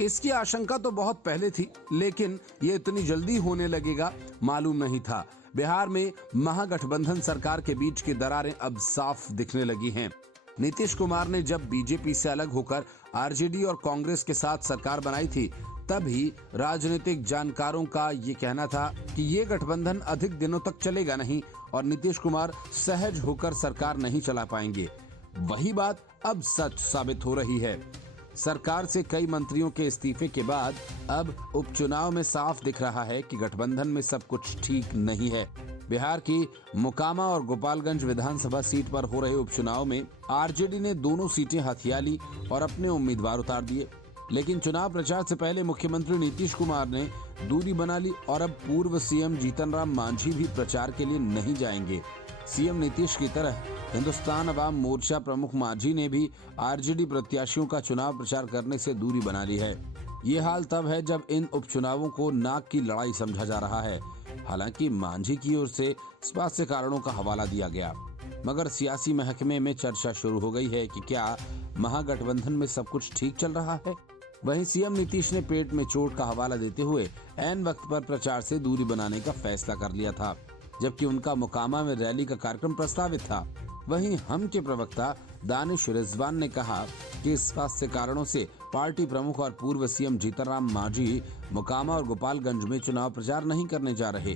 इसकी आशंका तो बहुत पहले थी, लेकिन ये इतनी जल्दी होने लगेगा मालूम नहीं था। बिहार में महागठबंधन सरकार के बीच की दरारें अब साफ दिखने लगी हैं। नीतीश कुमार ने जब बीजेपी से अलग होकर आरजेडी और कांग्रेस के साथ सरकार बनाई थी, तभी राजनीतिक जानकारों का ये कहना था कि ये गठबंधन अधिक दिनों तक चलेगा नहीं और नीतीश कुमार सहज होकर सरकार नहीं चला पाएंगे। वही बात अब सच साबित हो रही है। सरकार से कई मंत्रियों के इस्तीफे के बाद अब उपचुनाव में साफ दिख रहा है कि गठबंधन में सब कुछ ठीक नहीं है। बिहार की मोकामा और गोपालगंज विधानसभा सीट पर हो रहे उपचुनाव में आरजेडी ने दोनों सीटें हथिया ली और अपने उम्मीदवार उतार दिए। लेकिन चुनाव प्रचार से पहले मुख्यमंत्री नीतीश कुमार ने दूरी बना ली और अब पूर्व सीएम जीतनराम मांझी भी प्रचार के लिए नहीं जाएंगे। सीएम नीतीश की तरह हिंदुस्तान अवाम मोर्चा प्रमुख मांझी ने भी आरजेडी प्रत्याशियों का चुनाव प्रचार करने से दूरी बना ली है। ये हाल तब है जब इन उपचुनावों को नाक की लड़ाई समझा जा रहा है। हालांकि मांझी की ओर से स्वास्थ्य कारणों का हवाला दिया गया, मगर सियासी महकमे में चर्चा शुरू हो गई है कि क्या महागठबंधन में सब कुछ ठीक चल रहा है। वहीं सीएम नीतीश ने पेट में चोट का हवाला देते हुए ऐन वक्त पर प्रचार से दूरी बनाने का फैसला कर लिया था, जबकि उनका मोकामा में रैली का कार्यक्रम प्रस्तावित था। वहीं हम के प्रवक्ता दानिश रिजवान ने कहा कि स्वास्थ्य कारणों से पार्टी प्रमुख और पूर्व सीएम जीतनराम मांझी मोकामा और गोपालगंज में चुनाव प्रचार नहीं करने जा रहे।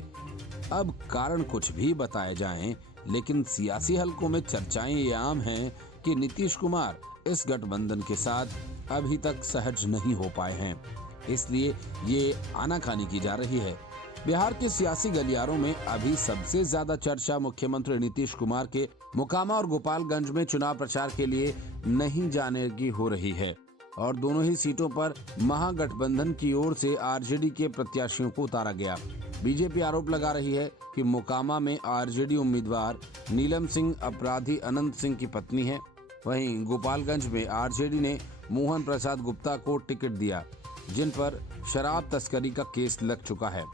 अब कारण कुछ भी बताए जाएं, लेकिन सियासी हलकों में चर्चाएं ये आम हैं कि नीतीश कुमार इस गठबंधन के साथ अभी तक सहज नहीं हो पाए हैं, इसलिए ये आनाकानी की जा रही है। बिहार के सियासी गलियारों में अभी सबसे ज्यादा चर्चा मुख्यमंत्री नीतीश कुमार के मोकामा और गोपालगंज में चुनाव प्रचार के लिए नहीं जाने की हो रही है और दोनों ही सीटों पर महागठबंधन की ओर से आरजेडी के प्रत्याशियों को उतारा गया। बीजेपी आरोप लगा रही है कि मोकामा में आरजेडी उम्मीदवार नीलम सिंह अपराधी अनंत सिंह की पत्नी है। वहीं गोपालगंज में आरजेडी ने मोहन प्रसाद गुप्ता को टिकट दिया, जिन पर शराब तस्करी का केस लग चुका है।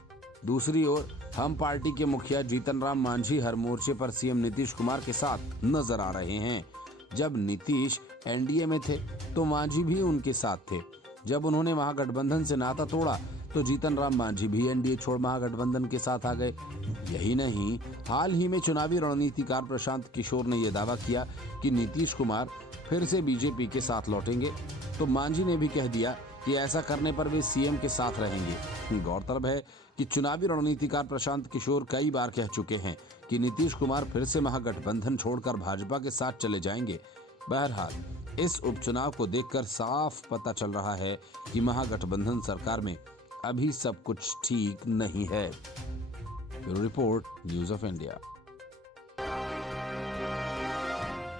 दूसरी ओर हम पार्टी के मुखिया जीतनराम मांझी हर मोर्चे पर सीएम नीतीश कुमार के साथ नजर आ रहे हैं। जब नीतीश एनडीए में थे तो मांझी भी उनके साथ थे। जब उन्होंने महागठबंधन से नाता तोड़ा तो जीतनराम मांझी भी एनडीए छोड़ महागठबंधन के साथ आ गए। यही नहीं, हाल ही में चुनावी रणनीतिकार प्रशांत किशोर ने यह दावा किया कि नीतीश कुमार फिर से बीजेपी के साथ लौटेंगे, तो मांझी ने भी कह दिया कि ऐसा करने पर वे सीएम के साथ रहेंगे। गौरतलब है कि चुनावी रणनीतिकार प्रशांत किशोर कई बार कह चुके हैं कि नीतीश कुमार फिर से महागठबंधन छोड़कर भाजपा के साथ चले जाएंगे। बहरहाल इस उपचुनाव को देखकर साफ पता चल रहा है कि महागठबंधन सरकार में अभी सब कुछ ठीक नहीं है। Bureau report, news of India.